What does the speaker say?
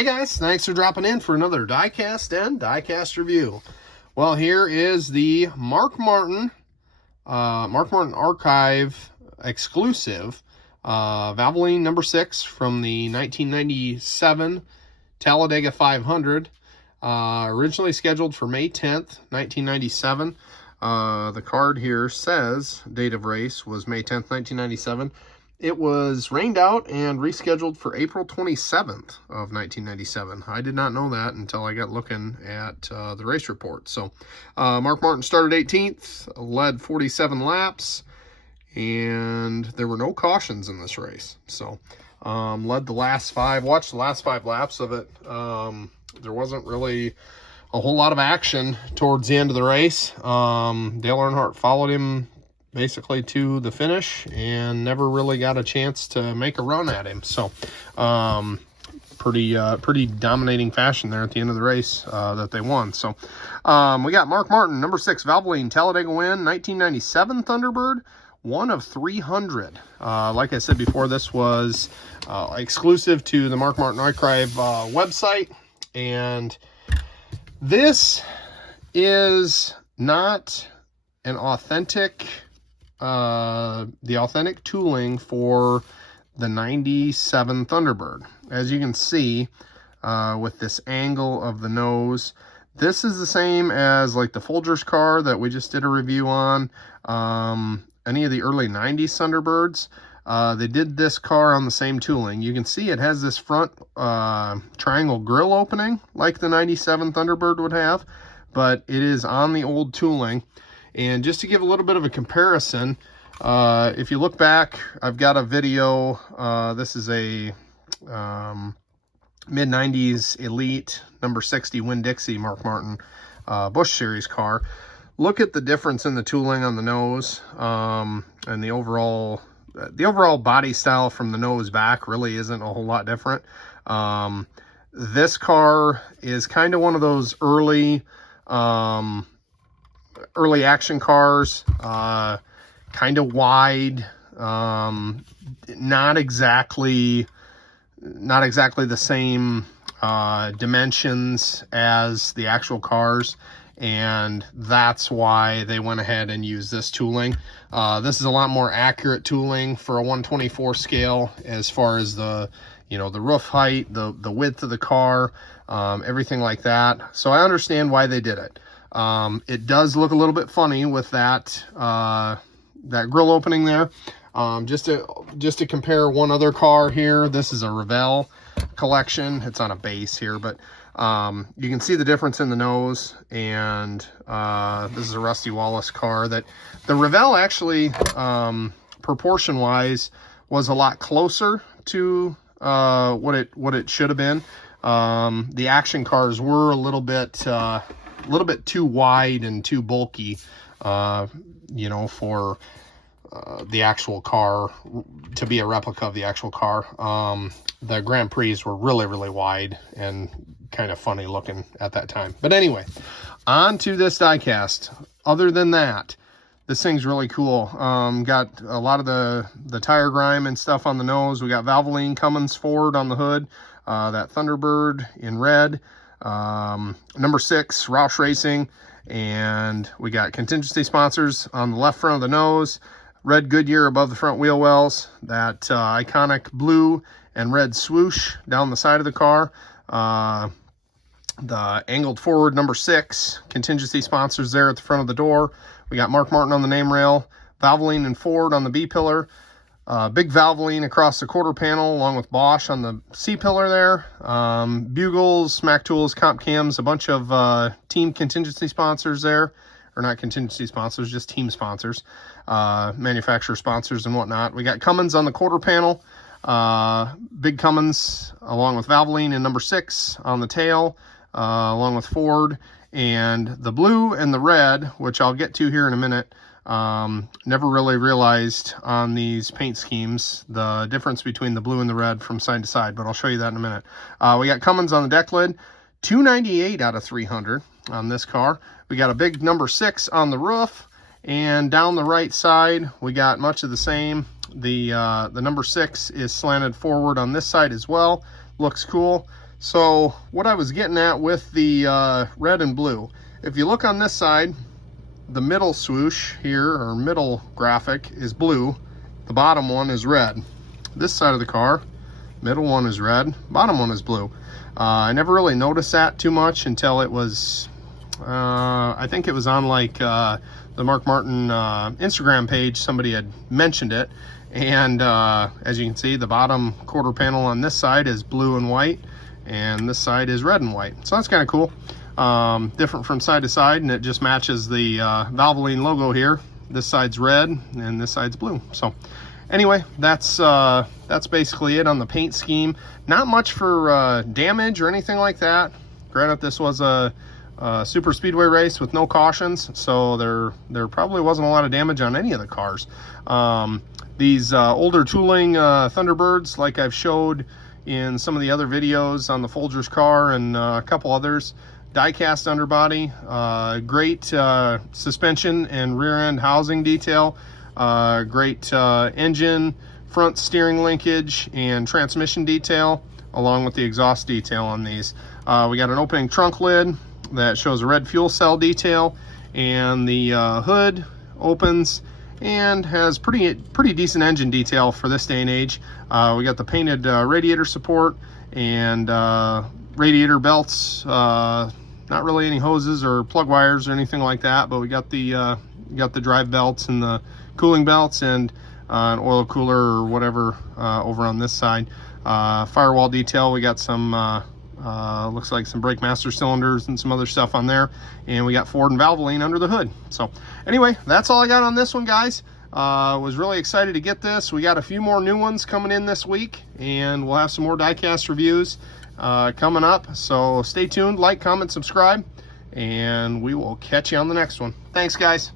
Hey guys, thanks for dropping in for another Diecast and Diecast review. Well, here is the Mark Martin Archive exclusive Valvoline number 6 from the 1997 Talladega 500. Originally scheduled for May 10th, 1997. The card here says date of race was May 10th, 1997. It was rained out and rescheduled for April 27th of 1997. I did not know that until I got looking at the race report. So Mark Martin started 18th, led 47 laps, and there were no cautions in this race. So led the last 5, watched the last 5 laps of it. There wasn't really a whole lot of action towards the end of the race. Dale Earnhardt followed him basically to the finish and never really got a chance to make a run at him. So pretty dominating fashion there at the end of the race that they won. So we got Mark Martin, number 6 Valvoline Talladega win, 1997 Thunderbird, 1 of 300. Like I said before, this was exclusive to the Mark Martin Archive website, and this is not an authentic the authentic tooling for the 97 Thunderbird. As you can see with this angle of the nose, this is the same as like the Folgers car that we just did a review on. Any of the early 90s Thunderbirds, they did this car on the same tooling. You can see it has this front triangle grille opening like the 97 Thunderbird would have, but it is on the old tooling. And just to give a little bit of a comparison, if you look back, I've got a video. This is a mid-90s Elite number 60 Winn-Dixie Mark Martin Busch Series car. Look at the difference in the tooling on the nose, and the overall body style from the nose back really isn't a whole lot different. This car is kind of one of those early action cars, kind of wide, not exactly the same dimensions as the actual cars, and that's why they went ahead and used this tooling. This is a lot more accurate tooling for a 1/24 scale as far as the roof height, the width of the car, everything like that. So I understand why they did it. It does look a little bit funny with that grill opening there. Just to compare one other car here, this is a Revell collection. It's on a base here, but you can see the difference in the nose, and this is a Rusty Wallace car. That the Revell actually, proportion-wise, was a lot closer to what it should have been. The action cars were a little bit too wide and too bulky, for the actual car to be a replica of the actual car. The Grand Prix were really, really wide and kind of funny looking at that time. But anyway, on to this diecast. Other than that, this thing's really cool. Got a lot of the tire grime and stuff on the nose. We got Valvoline Cummins Ford on the hood, that Thunderbird in red. Number 6 Roush Racing, and we got contingency sponsors on the left front of the nose, red Goodyear above the front wheel wells, that iconic blue and red swoosh down the side of the car, the angled forward number 6 contingency sponsors there at the front of the door. We got Mark Martin on the name rail, Valvoline and Ford on the B pillar, big Valvoline across the quarter panel, along with Bosch on the C pillar there. Bugles, Smack Tools, Comp Cams, a bunch of team contingency sponsors there. Or not contingency sponsors, just team sponsors. Manufacturer sponsors and whatnot. We got Cummins on the quarter panel. Big Cummins along with Valvoline and number 6 on the tail, along with Ford. And the blue and the red, which I'll get to here in a minute, never really realized on these paint schemes the difference between the blue and the red from side to side, but I'll show you that in a minute. We got Cummins on the deck lid, 298 out of 300 on this car. We got a big number 6 on the roof, and down the right side we got much of the same. The number 6 is slanted forward on this side as well. Looks cool. So what I was getting at with the red and blue, if you look on this side, the middle swoosh here, or middle graphic, is blue. The bottom one is red. This side of the car, middle one is red, bottom one is blue. I never really noticed that too much until it was, I think it was on like the Mark Martin Instagram page. Somebody had mentioned it. And as you can see, the bottom quarter panel on this side is blue and white, and this side is red and white. So that's kind of cool. Different from side to side, and it just matches the Valvoline logo here. This side's red and this side's blue. So anyway, that's basically it on the paint scheme. Not much for damage or anything like that. Granted, this was a super speedway race with no cautions, so there probably wasn't a lot of damage on any of the cars. These older tooling Thunderbirds, like I've showed in some of the other videos on the Folgers car and a couple others, die-cast underbody, great suspension and rear end housing detail, great engine, front steering linkage, and transmission detail, along with the exhaust detail on these. We got an opening trunk lid that shows a red fuel cell detail, and the hood opens and has pretty decent engine detail for this day and age. We got the painted radiator support and radiator belts. Not really any hoses or plug wires or anything like that, but we got the drive belts and the cooling belts, and an oil cooler or whatever over on this side. Firewall detail, we got some looks like some brake master cylinders and some other stuff on there, and we got Ford and Valvoline under the hood. So anyway, that's all I got on this one, guys. Was really excited to get this. We got a few more new ones coming in this week, and we'll have some more diecast reviews coming up. So stay tuned, like, comment, subscribe, and we will catch you on the next one. Thanks, guys.